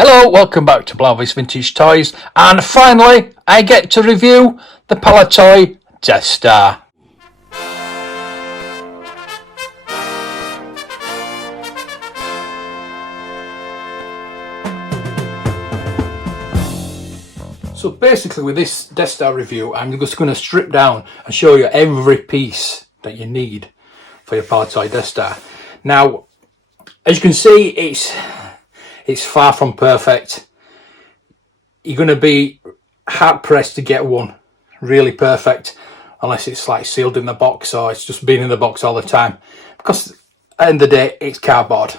Hello, welcome back to Paliboys Vintage Toys, and finally I get to review the Palitoy Death Star. So basically with this Death Star review, I'm just going to strip down and show you every piece that you need for your Palitoy Death Star. Now, as you can see, it's far from perfect. You're going to be hard pressed to get one really perfect unless it's like sealed in the box or it's just been in the box all the time, because at the end of the day it's cardboard.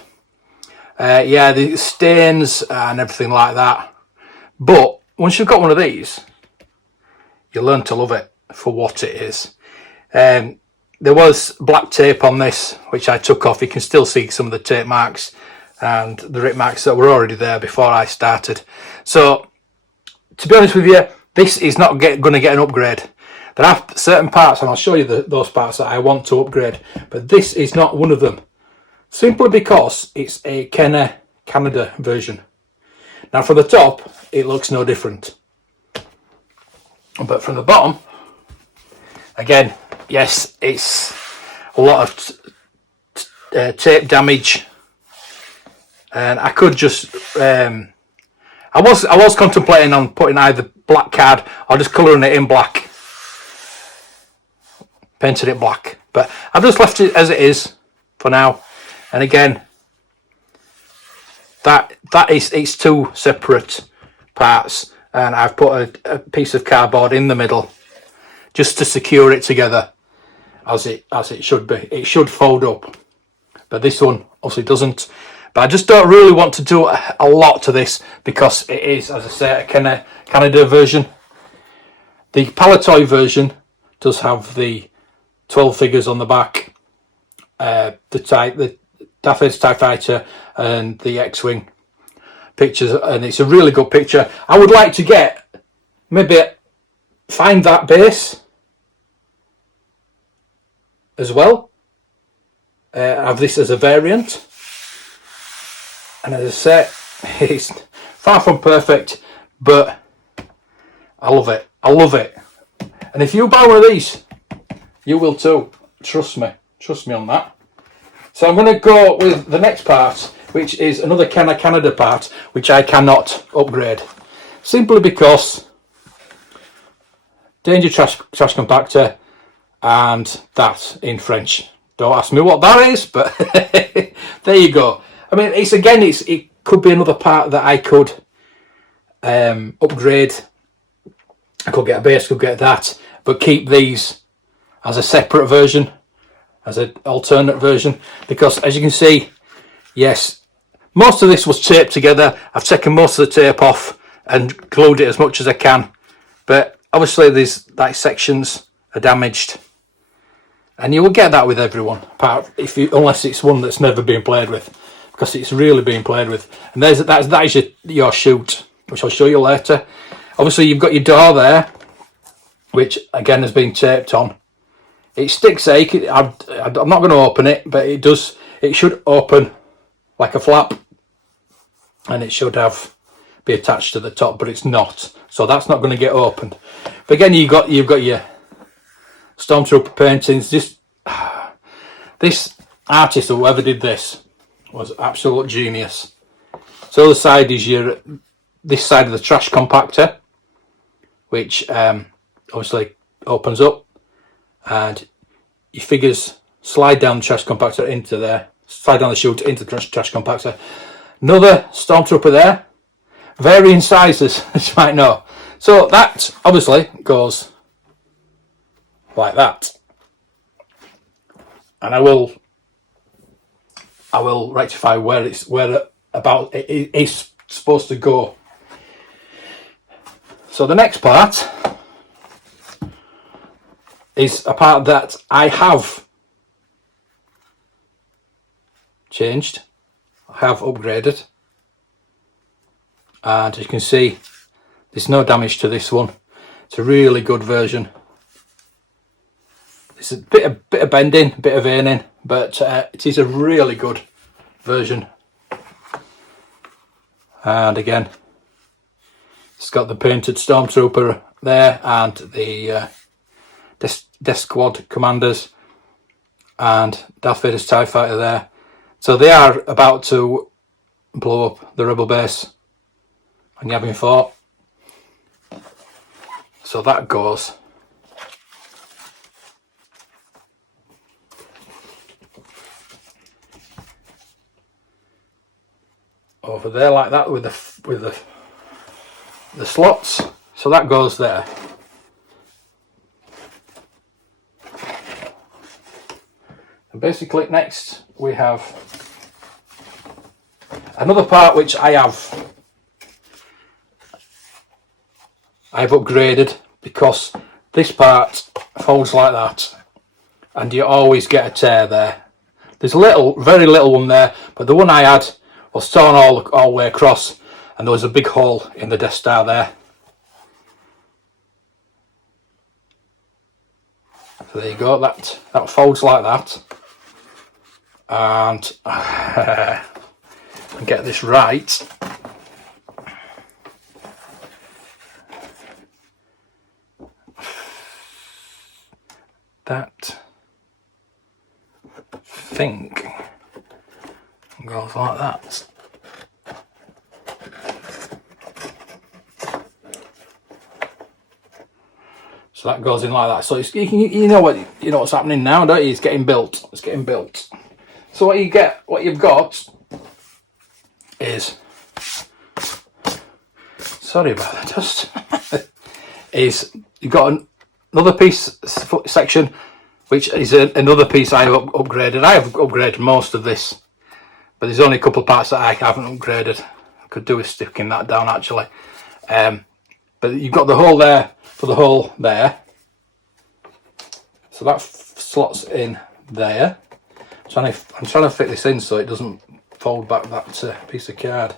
Yeah, the stains and everything like that, but once you've got one of these, you learn to love it for what it is. There was black tape on this which I took off. You can still see some of the tape marks and the rip marks that were already there before I started. So to be honest with you, this is not going to get an upgrade. There are certain parts, and I'll show you those parts that I want to upgrade, but this is not one of them, simply because it's a Canada version. Now from the top it looks no different, but from the bottom, again, yes, it's a lot of tape damage. And I could just, I was contemplating on putting either black card or just colouring it in black, painted it black, but I've just left it as it is for now. And again, it's two separate parts, and I've put a piece of cardboard in the middle just to secure it together as it should be. It should fold up, but this one obviously doesn't. But I just don't really want to do a lot to this because it is, as I say, a Canada version. The Palitoy version does have the 12 figures on the back, the Darth Vader's TIE Fighter and the X-Wing pictures, and it's a really good picture. I would like to find that base as well, have this as a variant. And as I say, it's far from perfect, but I love it. I love it. And if you buy one of these, you will too. Trust me. Trust me on that. So I'm going to go with the next part, which is another Canada part, which I cannot upgrade. Simply because Danger Trash Compactor, and that in French. Don't ask me what that is, but there you go. I mean, it could be another part that I could upgrade. I could get a base, could get that, but keep these as a separate version, as an alternate version, because as you can see, yes, most of this was taped together. I've taken most of the tape off and glued it as much as I can, but obviously these sections are damaged, and you will get that with everyone, unless it's one that's never been played with. Because it's really being played with. And that is your chute, which I'll show you later. Obviously you've got your door there, which again has been taped on. It sticks ache. I'm not going to open it, but it should open like a flap, and it should be attached to the top, but it's not. So that's not going to get opened. But again, you've got your Stormtrooper paintings. This artist or whoever did this was absolute genius. So the other side is this side of the trash compactor, which obviously opens up, and your figures slide down the trash compactor into there, slide down the chute into the trash compactor. Another Stormtrooper there, varying sizes, as you might know. So that obviously goes like that, and I will rectify where it is supposed to go. So the next part is a part that I have changed, I have upgraded, and as you can see, there's no damage to this one. It's a really good version. It's a bit of bending, a bit of veining, but it is a really good version. And again, it's got the painted Stormtrooper there and the Death Squad commanders and Darth Vader's TIE Fighter there. So they are about to blow up the rebel base on Yavin Fort. So that goes over there like that with the slots. So that goes there. And basically next we have another part which I have upgraded, because this part folds like that and you always get a tear there. There's very little one there, but the one I had was torn all the way across and there was a big hole in the Death Star there. So there you go, that folds like that. And get this right. That thing goes like that. So that goes in like that. So it's, you know what's happening now, don't you? It's getting built. It's getting built. So what you've got is, sorry about that, just is you've got another piece section, which is another piece I have upgraded. I have upgraded most of this, but there's only a couple of parts that I haven't upgraded. I could do with sticking that down actually. But you've got the hole there for the hole there, so that slots in there. I'm trying to fit this in so it doesn't fold back that piece of card.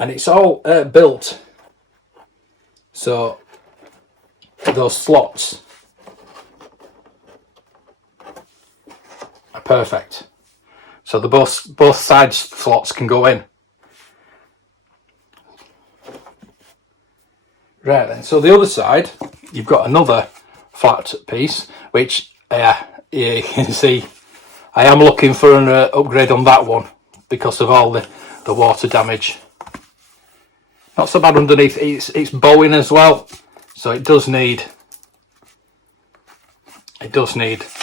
And it's all built, so those slots are perfect. So the both sides slots can go in. Right then, so the other side, you've got another flat piece, which you can see I am looking for an upgrade on that one because of all the water damage. Not so bad underneath. It's bowing as well, so it does need a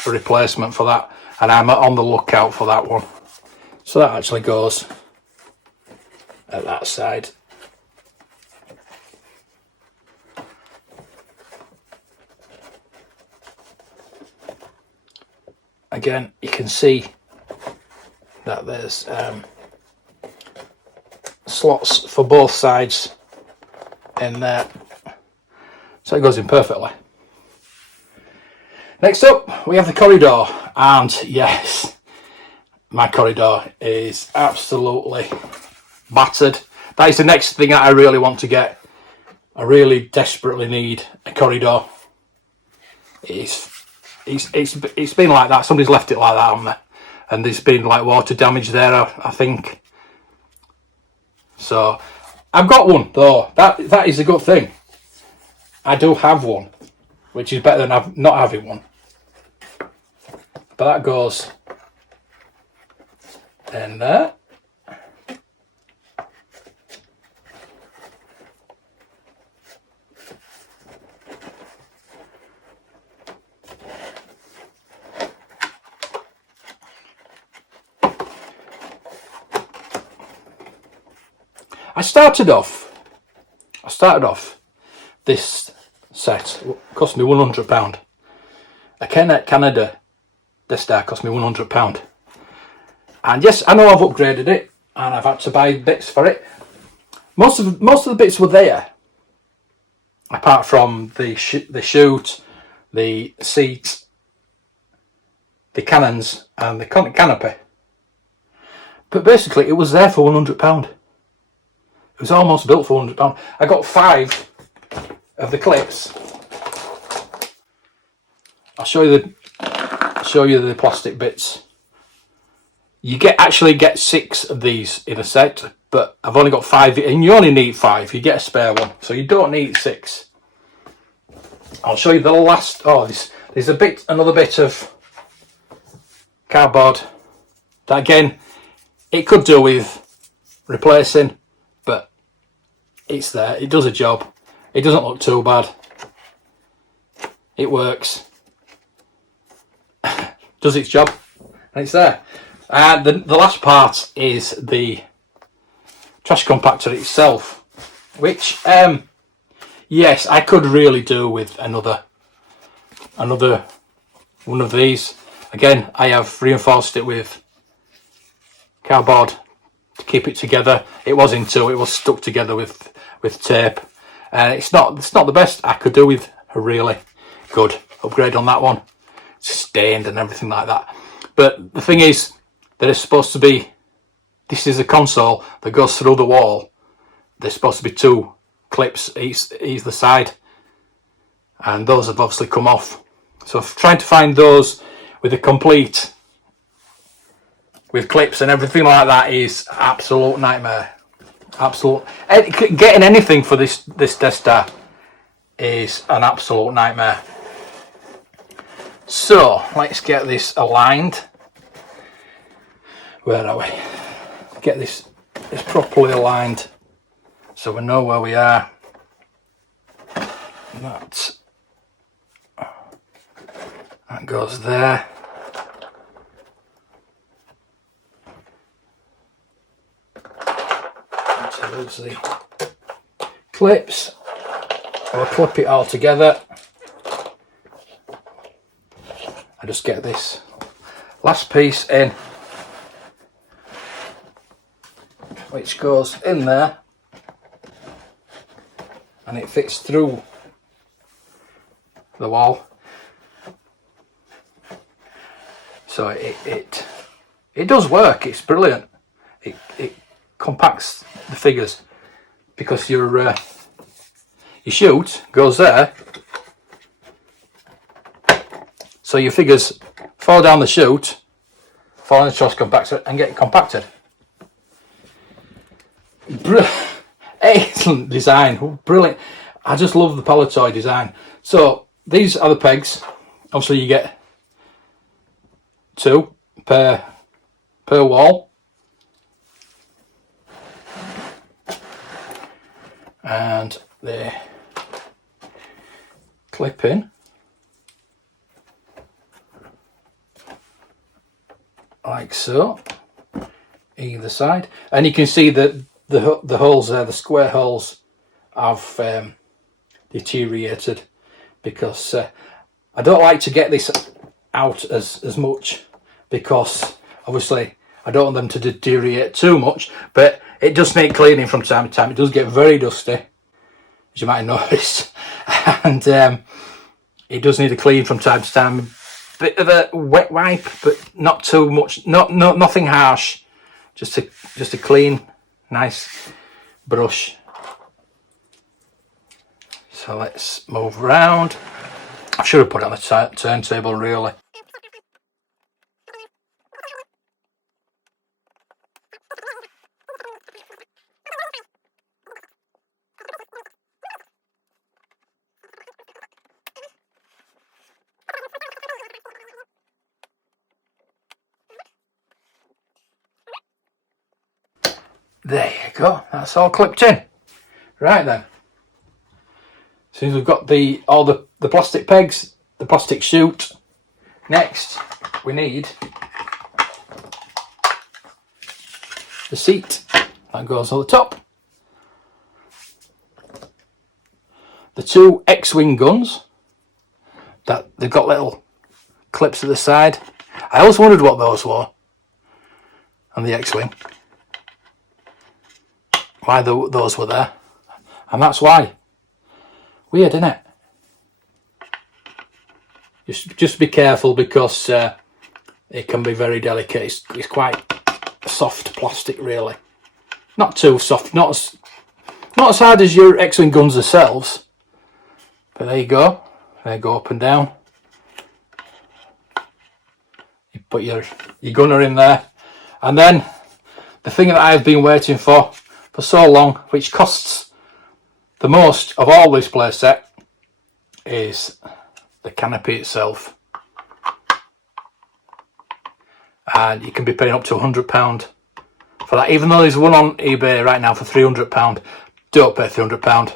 replacement for that, and I'm on the lookout for that one. So that actually goes at that side. Again, you can see that there's slots for both sides in there, so it goes in perfectly. Next up we have the corridor, and yes, my corridor is absolutely battered. That is the next thing that I really want to get. I really desperately need a corridor. It's been like that. Somebody's left it like that on there, and there's been like water damage there, I think. So I've got one though. That is a good thing. I do have one, which is better than not having one. But that goes in there. I started off this set, cost me £100. A Canada Death Star cost me £100. And yes, I know I've upgraded it and I've had to buy bits for it. Most of the bits were there, apart from the chute, the seat, the cannons and the canopy. But basically it was there for £100. It was almost built for £100. I got 5 of the clips. I'll show you the plastic bits You actually get 6 of these in a set, but I've only got 5, and you only need 5. You get a spare one, so you don't need 6. I'll show you the last. Oh, there's another bit of cardboard that again it could do with replacing, but it's there. It does a job. It doesn't look too bad. It works. Does its job, and it's there. The last part is the trash compactor itself, which yes, I could really do with another one of these. Again, I have reinforced it with cardboard to keep it together. It was in two. It was stuck together with tape. It's not the best. I could do with a really good upgrade on that one. It's stained and everything like that. But the thing is, there is supposed to be. This is a console that goes through the wall. There's supposed to be 2 clips either side, and those have obviously come off. So trying to find those with a complete, with clips and everything like that, is absolute nightmare. Absolute. Getting anything for this Death Star is an absolute nightmare. So let's get this aligned. Where are we? Get this properly aligned so we know where we are. That goes there. To lose the clips, I'll clip it all together. I just get this last piece in, which goes in there, and it fits through the wall. So it does work. It's brilliant. It compacts the figures, because your chute goes there, so your figures fall down the chute, fall in the trash compactor, and get compacted. Excellent design, brilliant. I just love the Palitoy design. So these are the pegs. Obviously you get 2 per wall, and they clip in like so, either side, and you can see that the holes there, the square holes, have deteriorated, because I don't like to get this out as much, because obviously I don't want them to deteriorate too much, but it does need cleaning from time to time. It does get very dusty, as you might have noticed, and it does need a clean from time to time. Bit of a wet wipe, but not too much, nothing harsh, just a clean, nice brush. So let's move around. I should have put it on the turntable really. There you go, that's all clipped in. Right then, since we've got all the plastic pegs, the plastic chute, next we need the seat that goes on the top, the 2 X-wing guns that they've got little clips at the side. I always wondered what those were on the X-wing, why those were there, and that's why. Weird, isn't it? Just be careful, because it can be very delicate. It's quite soft plastic, really. Not too soft, not as hard as your X-wing guns themselves. But there you go. They go up and down. You put your gunner in there, And then the thing that I've been waiting for so long, which costs the most of all this playset, is the Canopy itself. And you can be paying up to £100 for that. Even though there's one on eBay right now for £300, don't pay £300.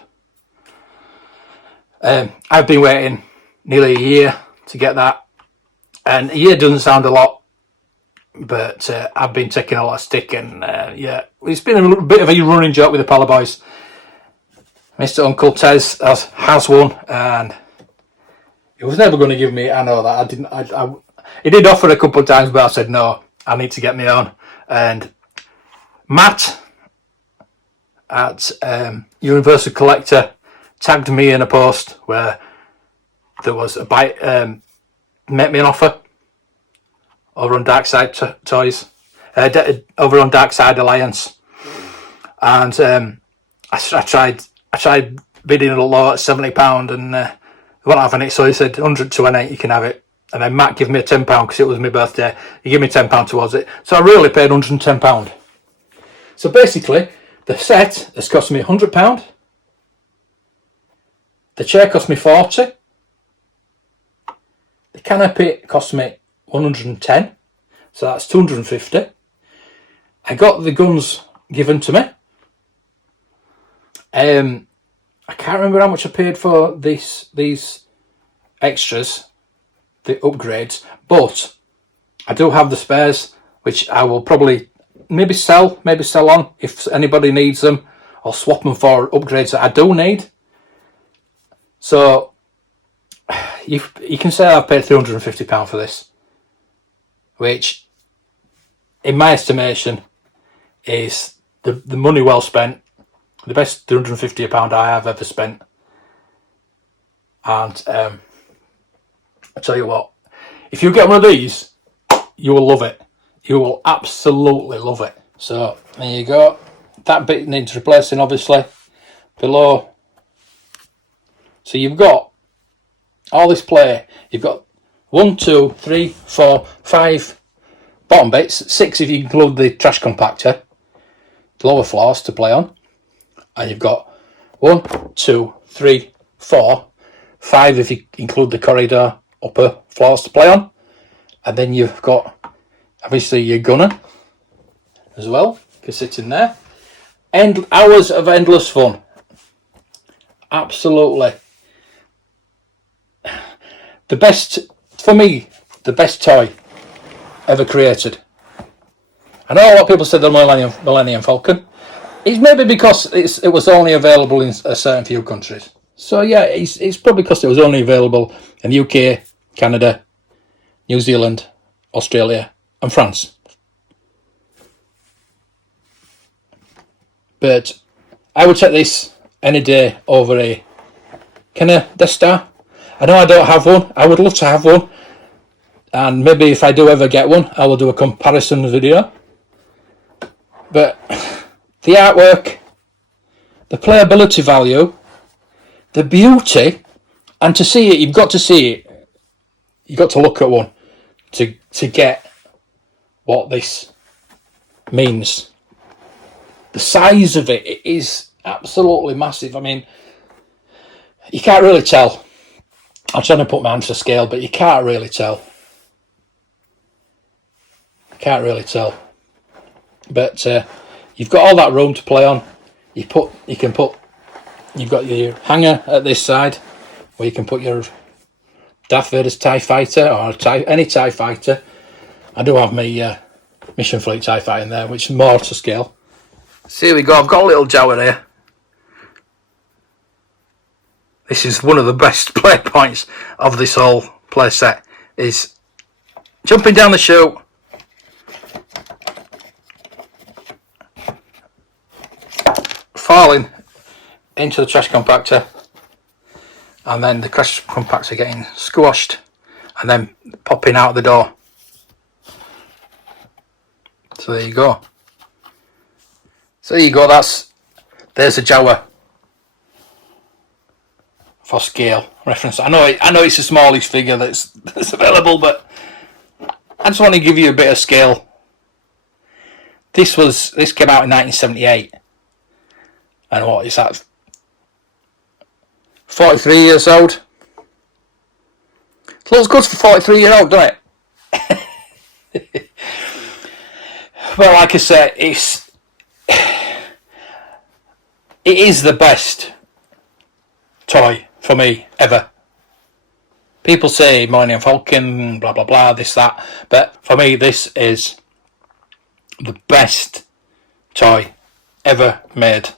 I've been waiting nearly a year to get that, and a year doesn't sound a lot, but I've been taking a lot of stick, and yeah, it's been a little bit of a running joke with the Paliboys. Mr. Uncle Tez has one, and he was never going to give me. I know that he did offer a couple of times, but I said no. I need to get my own. And Matt at Universal Collector tagged me in a post where there was a met me an offer over on Dark Side Toys, over on Dark Side Alliance, and I tried bidding a low at £70, and they weren't having it, so he said 128, you can have it. And then Matt gave me a £10 because it was my birthday. He gave me £10 towards it, so I really paid £110. So basically, the set has cost me £100. The chair cost me £40. The canopy cost me £110, so that's £250. I got the guns given to me. I can't remember how much I paid for these extras, the upgrades, but I do have the spares, which I will probably maybe sell on if anybody needs them. I'll swap them for upgrades that I do need. So you can say I've paid £350 for this, which in my estimation is the money well spent, the best £350 I have ever spent. And I tell you what, if you get one of these, you will love it. You will absolutely love it. So there you go. That bit needs replacing, obviously, below. So you've got all this play. You've got 1, 2, 3, 4, 5 bottom bits, 6 if you include the trash compactor, lower floors to play on. And you've got 1, 2, 3, 4, 5 if you include the corridor upper floors to play on. And then you've got obviously your gunner as well, can sit in there. Hours of endless fun. Absolutely. The best, for me, the best toy ever created. I know a lot of people said the Millennium Falcon. It's maybe because it was only available in a certain few countries. So yeah, it's probably because it was only available in the UK, Canada, New Zealand, Australia and France. But I would take this any day over a kind of Death Star. I know I don't have one. I would love to have one. And maybe if I do ever get one, I will do a comparison video. But the artwork, the playability value, the beauty, and to see it, you've got to see it. You've got to look at one to get what this means. The size of it is absolutely massive. I mean, you can't really tell. I'm trying to put my hand to scale, but you can't really tell. Can't really tell. But you've got all that room to play on. You've got your hanger at this side where you can put your Darth Vader's TIE Fighter or any TIE Fighter. I do have my Mission Fleet TIE Fighter in there, which is more to scale. So here we go, I've got a little Jawa here. This is one of the best play points of this whole play set, is jumping down the chute, falling into the trash compactor, and then the trash compactor getting squashed and then popping out the door. So there you go. So there you go, there's a Jawa for scale reference. I know it's the smallest figure that's available, but I just want to give you a bit of scale. This came out in 1978. And what is that? 43 years old. It looks good for 43-year-old, doesn't it? Well, like I said, it is the best toy for me ever. People say Millennium Falcon, blah blah blah, this that, but for me, this is the best toy ever made,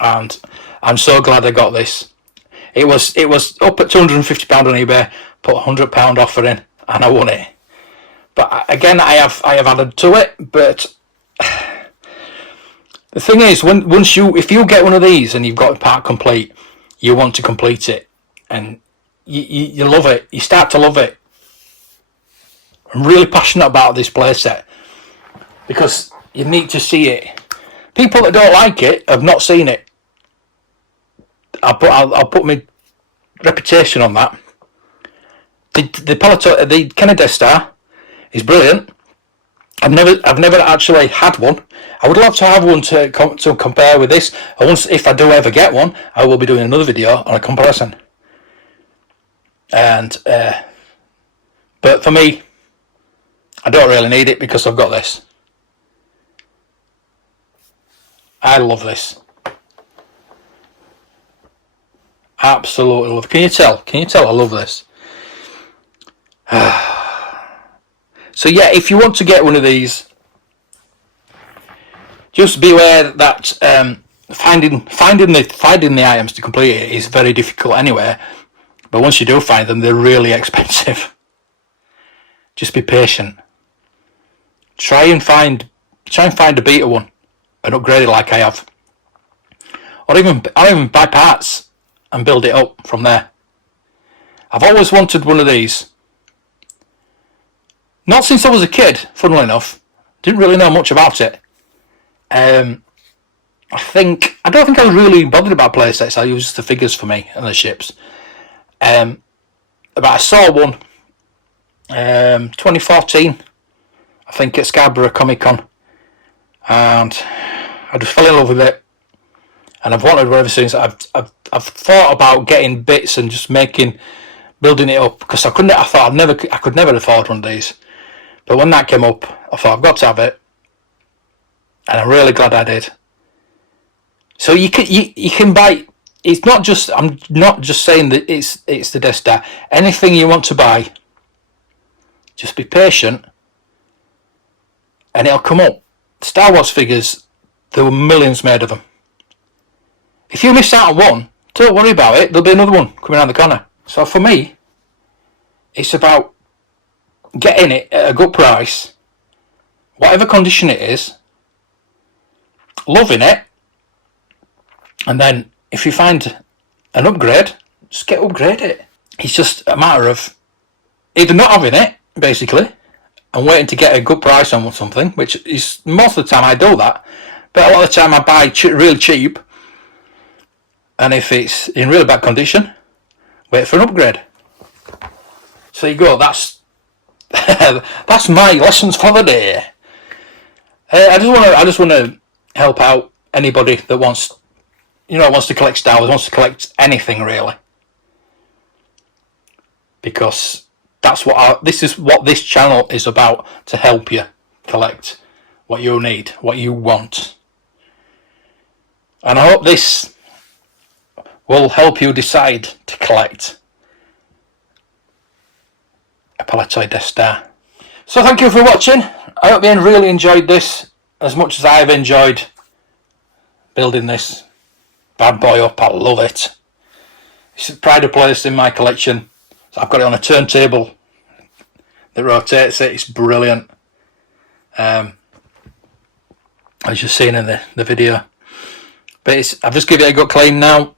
and I'm so glad I got this. It was up at £250 on eBay, put £100 offer in, and I won it. But again, I have added to it. But the thing is, if you get one of these and you've got the part complete, you want to complete it, and you love it. You start to love it. I'm really passionate about this playset because you need to see it. People that don't like it have not seen it. I'll put my reputation on that. The Palitoy, the Canopy Star, is brilliant. I've never actually had one. I would love to have one to compare with this. If I do ever get one, I will be doing another video on a comparison. And but for me, I don't really need it because I've got this. I love this. Absolutely love it. Can you tell? Can you tell I love this? So yeah, if you want to get one of these, just be aware that finding the items to complete it is very difficult anyway. But once you do find them, they're really expensive. Just be patient. Try and find a beta one and upgrade it like I have, or even buy parts and build it up from there. I've always wanted one of these. Not since I was a kid, funnily enough. Didn't really know much about it. I don't think I was really bothered about playsets. I used the figures for me and the ships. But I saw one 2014, I think, at Scarborough Comic Con, and I just fell in love with it, and I've wanted one ever since. I've thought about getting bits and just building it up, because I thought I could never afford one of these. But when that came up, I thought I've got to have it, and I'm really glad I did. So you can buy. It's not just. I'm not just saying that it's the Death Star. Anything you want to buy, just be patient, and it'll come up. Star Wars figures, there were millions made of them. If you miss out on one, don't worry about it. There'll be another one coming around the corner. So for me, it's about getting it at a good price, whatever condition it is, loving it, and then if you find an upgrade, just upgrade it. It's just a matter of either not having it, basically, and waiting to get a good price on something, which is most of the time I do that, but a lot of the time I buy really cheap, and if it's in really bad condition, wait for an upgrade. So you go, that's that's my lessons for the day. I just want to help out anybody that wants to collect Star Wars, wants to collect anything really, because this is what this channel is about, to help you collect what you need, what you want. And I hope this will help you decide to collect a Palitoy Death Star. So thank you for watching. I hope you really enjoyed this as much as I've enjoyed building this bad boy up. I love it. It's a pride of place in my collection. So I've got it on a turntable that rotates it. It's brilliant. As you've seen in the video. But I've just given it a good clean now.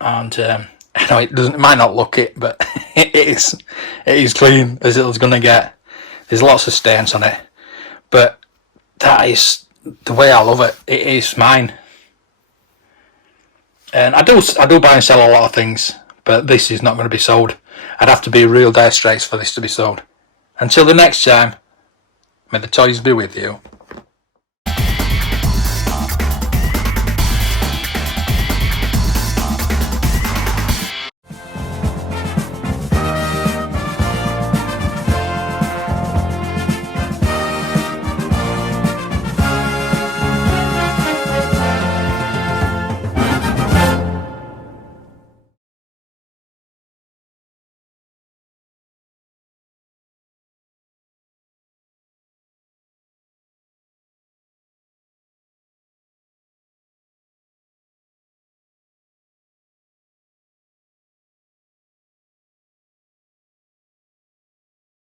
And I know it might not look it, but it is clean as it's going to get. There's lots of stains on it, but that is the way I love it. It is mine. And I do buy and sell a lot of things, but this is not going to be sold. I'd have to be real dire straits for this to be sold. Until the next time, may the toys be with you.